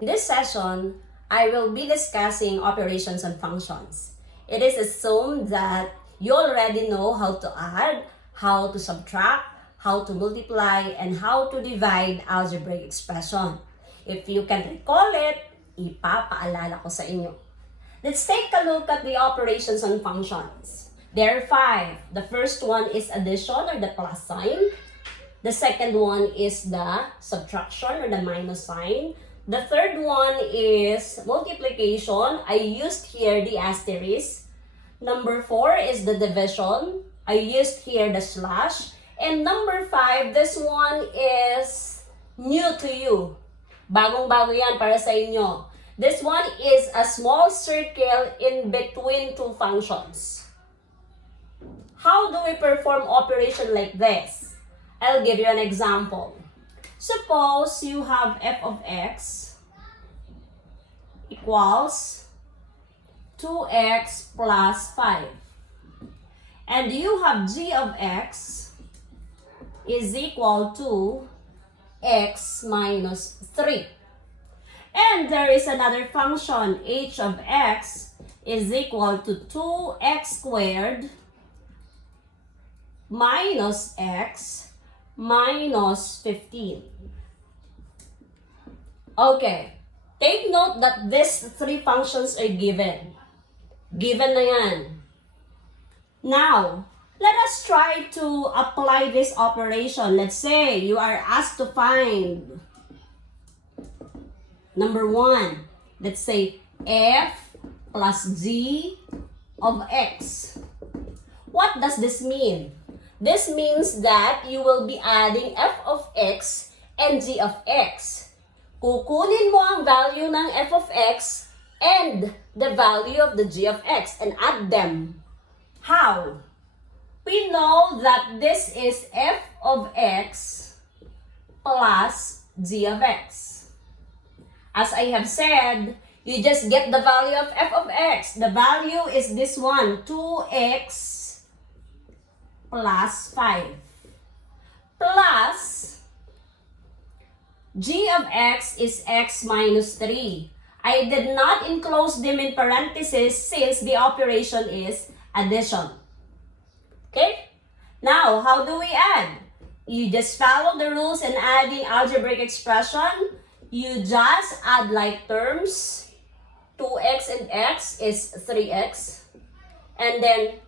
In this session, I will be discussing operations and functions. It is assumed that you already know how to add, how to subtract, how to multiply, and how to divide algebraic expression. If you can recall it, ipapaalala ko sa inyo. Let's take a look at the operations and functions. There are 5. The first one is addition or the plus sign. The second one is the subtraction or the minus sign. The third one is multiplication. I used here the asterisk. Number 4 is the division. I used here the slash. And number 5, this one is new to you. Bagong-bago yan para sa inyo. This one is a small circle in between two functions. How do we perform operation like this? I'll give you an example. Suppose you have f of x equals 2x plus 5. And you have g of x is equal to x minus 3. And there is another function, h of x is equal to 2x squared minus x minus 15. Okay. Take note that these 3 functions are given. Given na yan. Now, let us try to apply this operation. Let's say you are asked to find number 1. Let's say f plus g of x. What does this mean? This means that you will be adding f of x and g of x. Kukunin mo ang value ng f of x and the value of the g of x and add them. How? We know that this is f of x plus g of x. As I have said, you just get the value of f of x. The value is this one, 2x plus 5 plus g of x is x minus 3. I did not enclose them in parentheses since the operation is addition. Okay? Now, how do we add? You just follow the rules in adding algebraic expression. You just add like terms. 2x and x is 3x. And then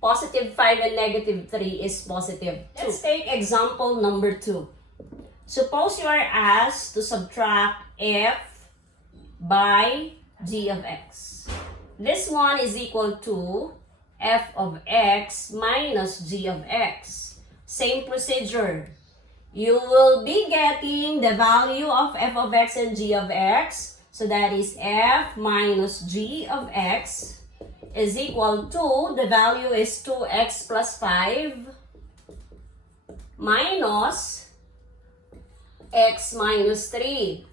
positive 5 and negative 3 is positive 2. Let's take example number 2. Suppose you are asked to subtract f by g of x. This one is equal to f of x minus g of x. Same procedure. You will be getting the value of f of x and g of x. So that is f minus g of x is equal to, the value is 2x plus 5 minus x minus 3.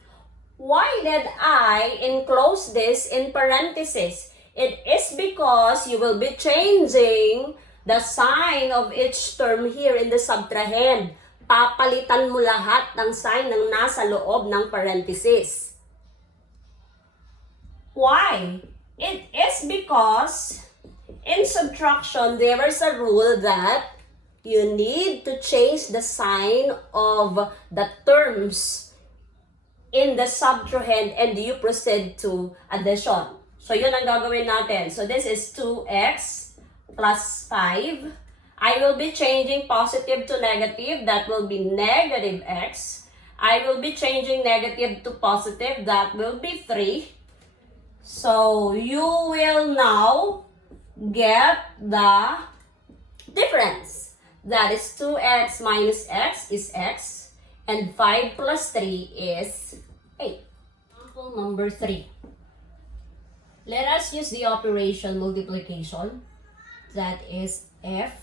Why did I enclose this in parentheses? It is because you will be changing the sign of each term here in the subtrahend. Papalitan mo lahat ng sign ng nasa loob ng parentheses. Why? It is because in subtraction, there is a rule that you need to change the sign of the terms in the subtrahend and you proceed to addition. So, yun ang gagawin natin. So, this is 2x plus 5. I will be changing positive to negative. That will be negative x. I will be changing negative to positive. That will be 3. So, you will now get the difference. That is 2x minus x is x. And 5 plus 3 is 8. Example number 3. Let us use the operation multiplication. That is f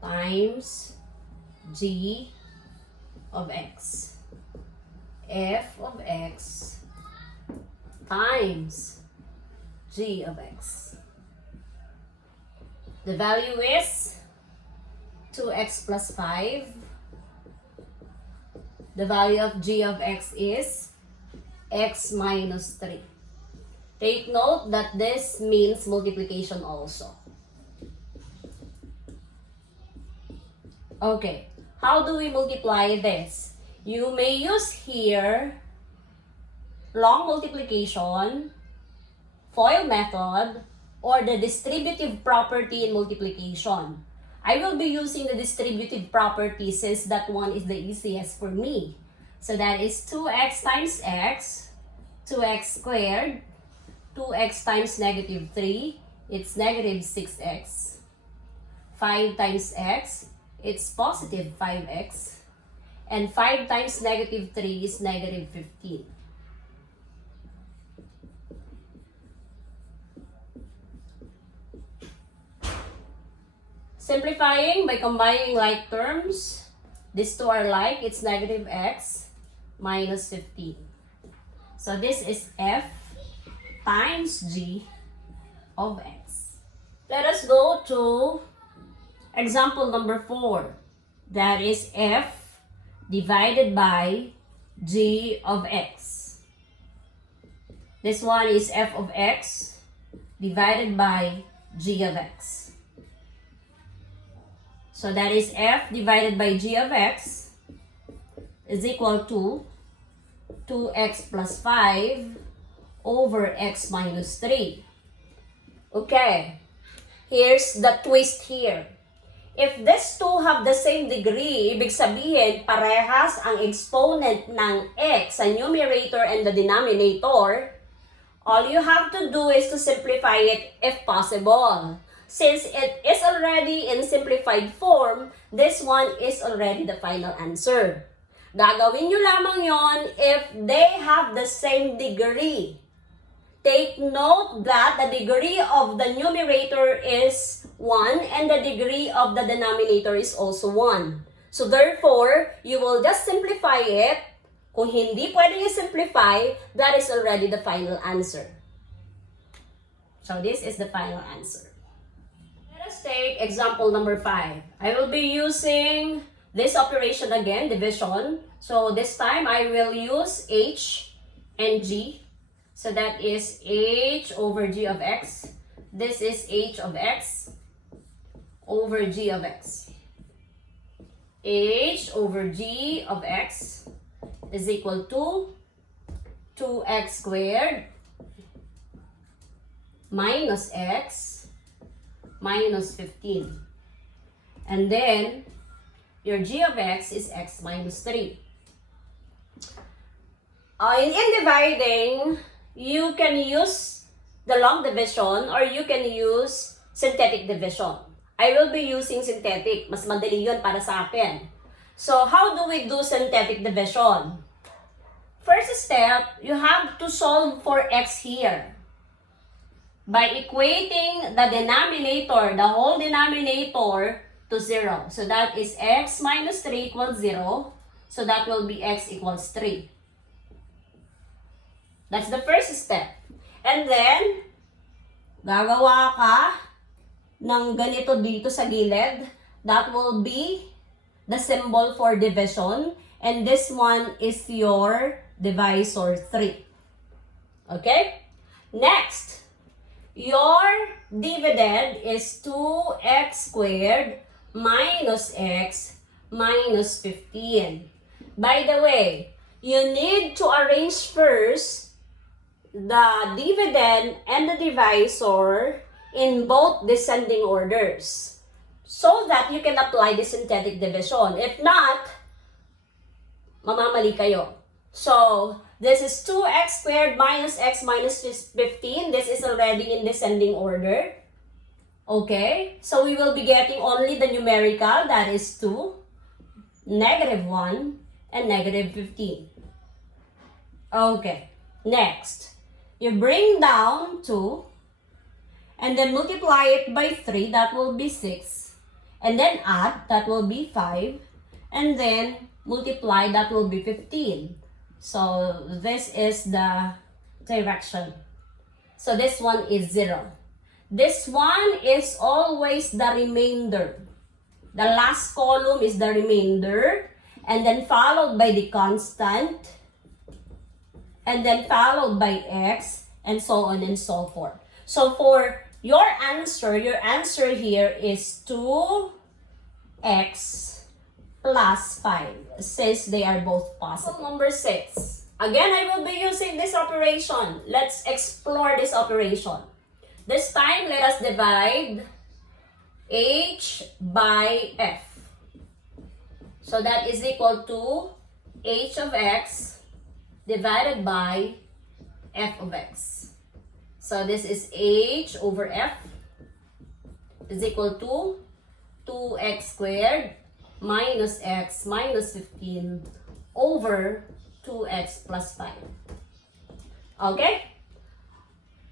times g of x. F of x times g of x. The value is 2x plus 5. The value of g of x is x minus 3. Take note that this means multiplication also. Okay, how do we multiply this? You may use here long multiplication, FOIL method, or the distributive property in multiplication. I will be using the distributive property since that one is the easiest for me. So that is 2x times x, 2x squared, 2x times negative 3, it's negative 6x. 5 times x, it's positive 5x. And 5 times negative 3 is negative 15. Simplifying by combining like terms, these two are like, it's negative x minus 15. So this is f times g of x. Let us go to example number 4. That is f divided by g of x. This one is f of x divided by g of x. So that is f divided by g of x is equal to 2x plus 5 over x minus 3. Okay, here's the twist here. If these two have the same degree, ibig sabihin parehas ang exponent ng x sa numerator and the denominator, all you have to do is to simplify it if possible. Since it is already in simplified form, this one is already the final answer. Gagawin nyo lamang yon if they have the same degree. Take note that the degree of the numerator is 1 and the degree of the denominator is also 1. So therefore, you will just simplify it. Kung hindi pwede i-simplify, that is already the final answer. So this is the final answer. Let's take example number 5. I will be using this operation again, division. So this time I will use h and g. So that is h over g of x. This is h of x over g of x. H over g of x is equal to 2x squared minus x minus 15. And then, your g of x is x minus 3. In dividing, you can use the long division or you can use synthetic division. I will be using synthetic. Mas madali yun para sa akin. So, how do we do synthetic division? First step, you have to solve for x here. By equating the denominator, the whole denominator to 0. So that is x minus 3 equals 0. So that will be x equals 3. That's the first step. And then, gagawa ka ng ganito dito sa gilid. That will be the symbol for division. And this one is your divisor 3. Okay? Next. Your dividend is 2x squared minus x minus 15. By the way, you need to arrange first the dividend and the divisor in both descending orders so that you can apply the synthetic division. If not, mamamali kayo. So, this is 2x squared minus x minus 15. This is already in descending order. Okay, so we will be getting only the numerical, that is 2, negative 1, and negative 15. Okay, next, you bring down 2, and then multiply it by 3, that will be 6. And then add, that will be 5. And then multiply, that will be 15. So this is the direction. So this one is 0. This one is always the remainder. The last column is the remainder, and then followed by the constant, and then followed by x, and so on and so forth. So for your answer here is 2x plus 5, since they are both positive. Number 6. Again, I will be using this operation. Let's explore this operation. This time, let us divide h by f. So that is equal to h of x divided by f of x. So this is h over f is equal to 2x squared minus x minus 15 over 2x plus 5. Okay?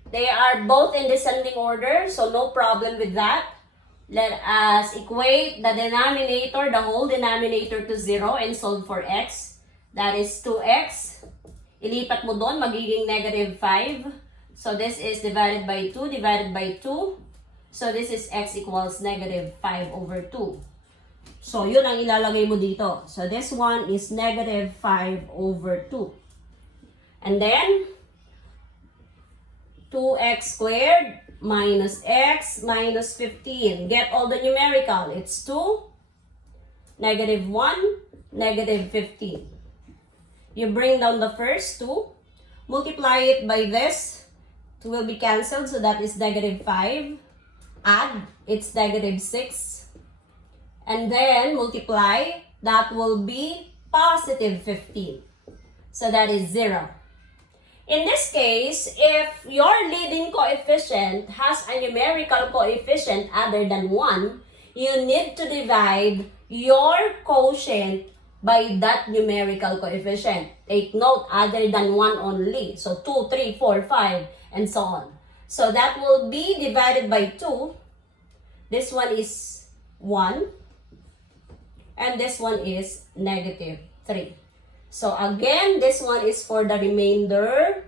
They are both in descending order, so no problem with that. Let us equate the denominator, the whole denominator to 0 and solve for x. That is 2x. Ilipat mo doon, magiging negative 5. So this is divided by 2 divided by 2. So this is x equals negative 5 over 2. So yun ang ilalagay mo dito. So this one is negative 5 over 2. And then 2x squared minus x minus 15. Get all the numerical. It's 2, negative 1, negative 15. You bring down the first 2. Multiply it by this. 2 will be cancelled, so that is negative 5. Add, it's negative 6. And then multiply, that will be positive 15. So that is 0. In this case, if your leading coefficient has a numerical coefficient other than 1, you need to divide your quotient by that numerical coefficient. Take note, other than 1 only. So 2, 3, 4, 5, and so on. So that will be divided by 2. This one is 1. And this one is negative 3. So again, this one is for the remainder.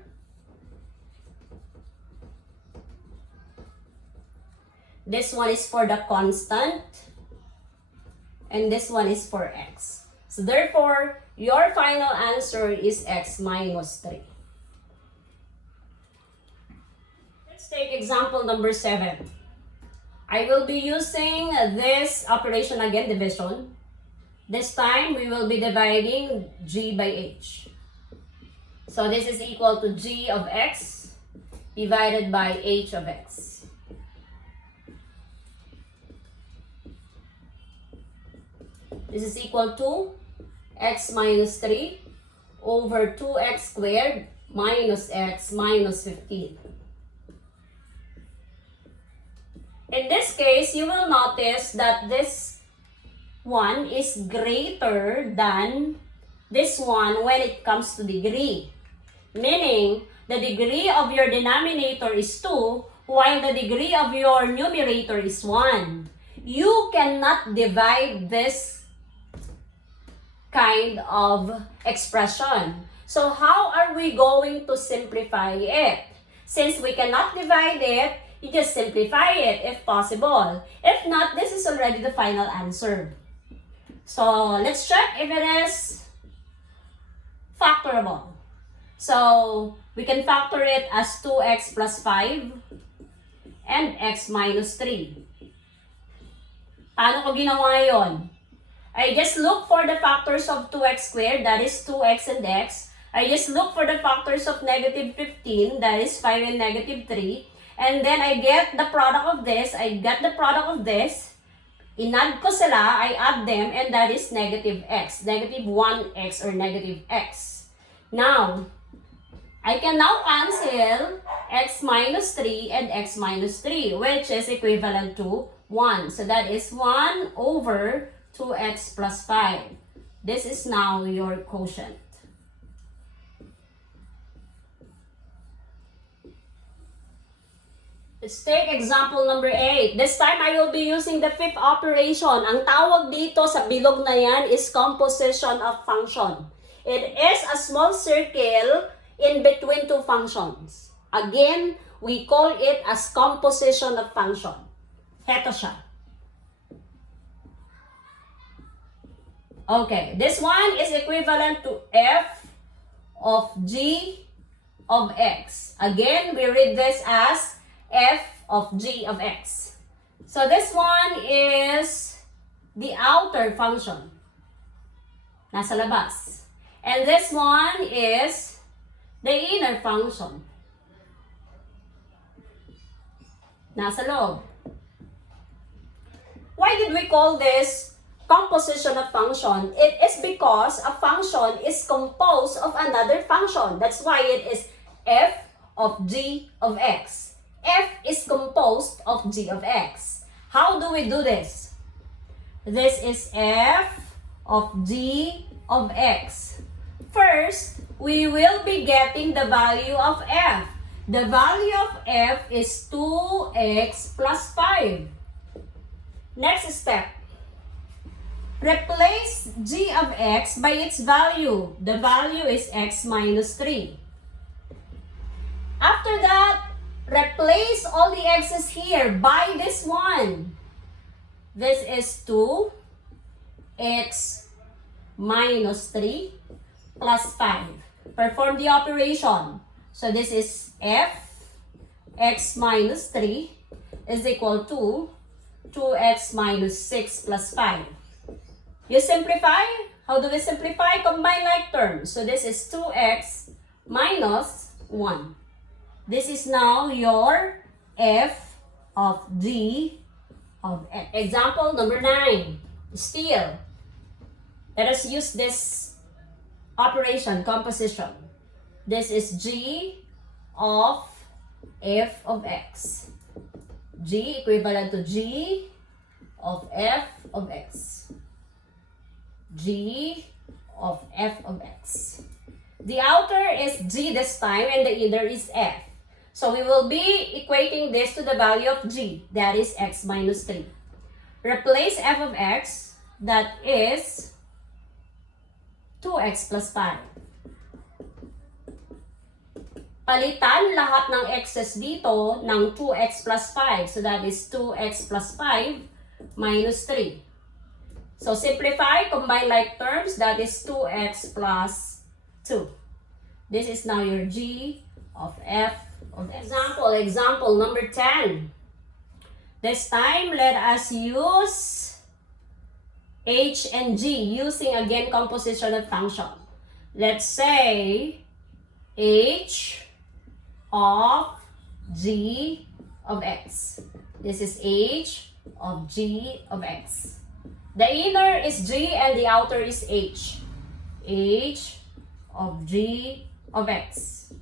This one is for the constant. And this one is for x. So therefore, your final answer is x minus 3. Let's take example number 7. I will be using this operation again, division. This time, we will be dividing g by h. So this is equal to g of x divided by h of x. This is equal to x minus 3 over 2x squared minus x minus 15. In this case, you will notice that this one is greater than this one when it comes to degree. Meaning, the degree of your denominator is 2, while the degree of your numerator is 1. You cannot divide this kind of expression. So how are we going to simplify it? Since we cannot divide it, you just simplify it if possible. If not, this is already the final answer. So let's check if it is factorable. So we can factor it as 2x plus 5 and x minus 3. Paano ko ginawa yon? I just look for the factors of 2x squared, that is 2x and x. I just look for the factors of negative 15, that is 5 and negative 3. And then I get the product of this, I get the product of this. Inad ko sila, I add them, and that is negative x. Negative 1x or negative x. Now, I can now cancel x minus 3 and x minus 3, which is equivalent to 1. So that is 1 over 2x plus 5. This is now your quotient. Let's take example number 8. This time, I will be using the fifth operation. Ang tawag dito sa bilog na yan is composition of function. It is a small circle in between two functions. Again, we call it as composition of function. Heto siya. Okay, this one is equivalent to f of g of x. Again, we read this as f of g of x. So this one is the outer function. Nasa labas. And this one is the inner function. Nasa loob. Why did we call this composition of function? It is because a function is composed of another function. That's why it is f of g of x. F is composed of g of x. How do we do this? This is f of g of x. First, we will be getting the value of f. The value of f is 2x plus 5. Next step. Replace g of x by its value. The value is x minus 3. After that, replace all the x's here by this one. This is 2x minus 3 plus 5. Perform the operation. So this is f x minus 3 is equal to 2x minus 6 plus 5. You simplify. How do we simplify? Combine like terms. So this is 2x minus 1. This is now your f of g of x. Example number 9. Still, let us use this operation, composition. This is g of f of x. G equivalent to g of f of x. G of f of x. The outer is g this time and the inner is f. So we will be equating this to the value of g, that is x minus 3. Replace f of x, that is 2x plus 5. Palitan lahat ng x's dito ng 2x plus 5. So that is 2x plus 5 minus 3. So simplify, combine like terms, that is 2x plus 2. This is now your g of f of x. Example number 10. This time, let us use h and g using again composition of function. Let's say h of g of x. This is h of g of x. The inner is g and the outer is h. H of g of x.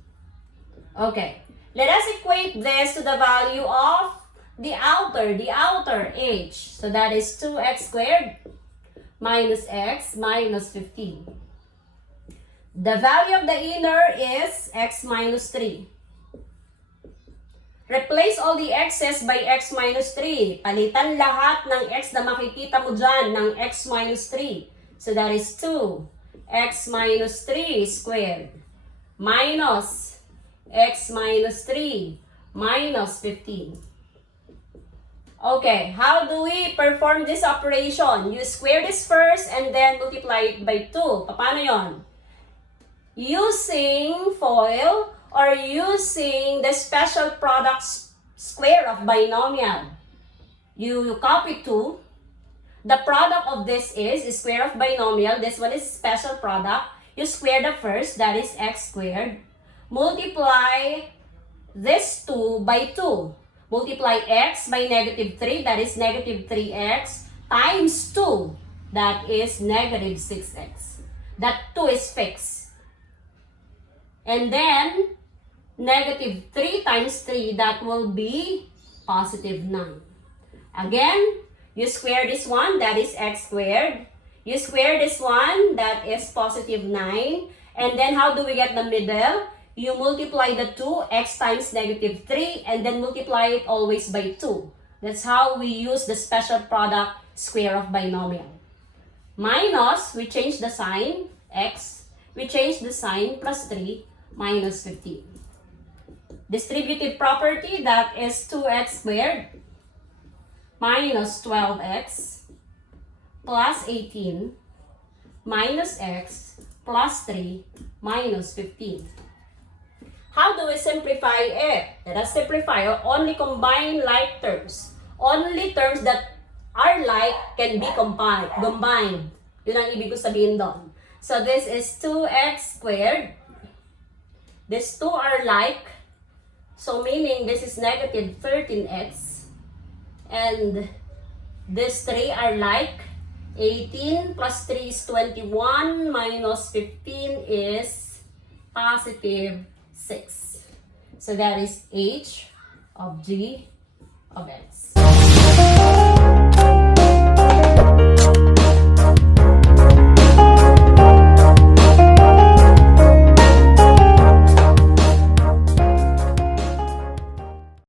Okay. Let us equate this to the value of the outer h. So that is 2x squared minus x minus 15. The value of the inner is x minus 3. Replace all the x's by x minus 3. Palitan lahat ng x na makikita mo dyan ng x minus 3. So that is 2. X minus 3 squared. Minus x minus 3 minus 15. Okay, how do we perform this operation? You square this first and then multiply it by 2. Paano yon? Using FOIL or using the special product square of binomial. You copy 2. The product of this is square of binomial. This one is special product. You square the first, that is x squared. Multiply this 2 by 2. Multiply x by negative 3, that is negative 3x, times 2, that is negative 6x. That 2 is fixed. And then, negative 3 times 3, that will be positive 9. Again, you square this one, that is x squared. You square this one, that is positive 9. And then, how do we get the middle? You multiply the 2, x times negative 3, and then multiply it always by 2. That's how we use the special product square of binomial. Minus, we change the sign, x. We change the sign, plus 3, minus 15. Distributive property, that is 2x squared minus 12x plus 18 minus x plus 3 minus 15. How do we simplify it? Let us simplify or only combine like terms. Only terms that are like can be combined. Yun ang ibig ko sabihin doon. So this is 2x squared. These two are like. So meaning this is negative 13x. And these three are like. 18 plus 3 is 21 minus 15 is positive 6. So that is h of g of x.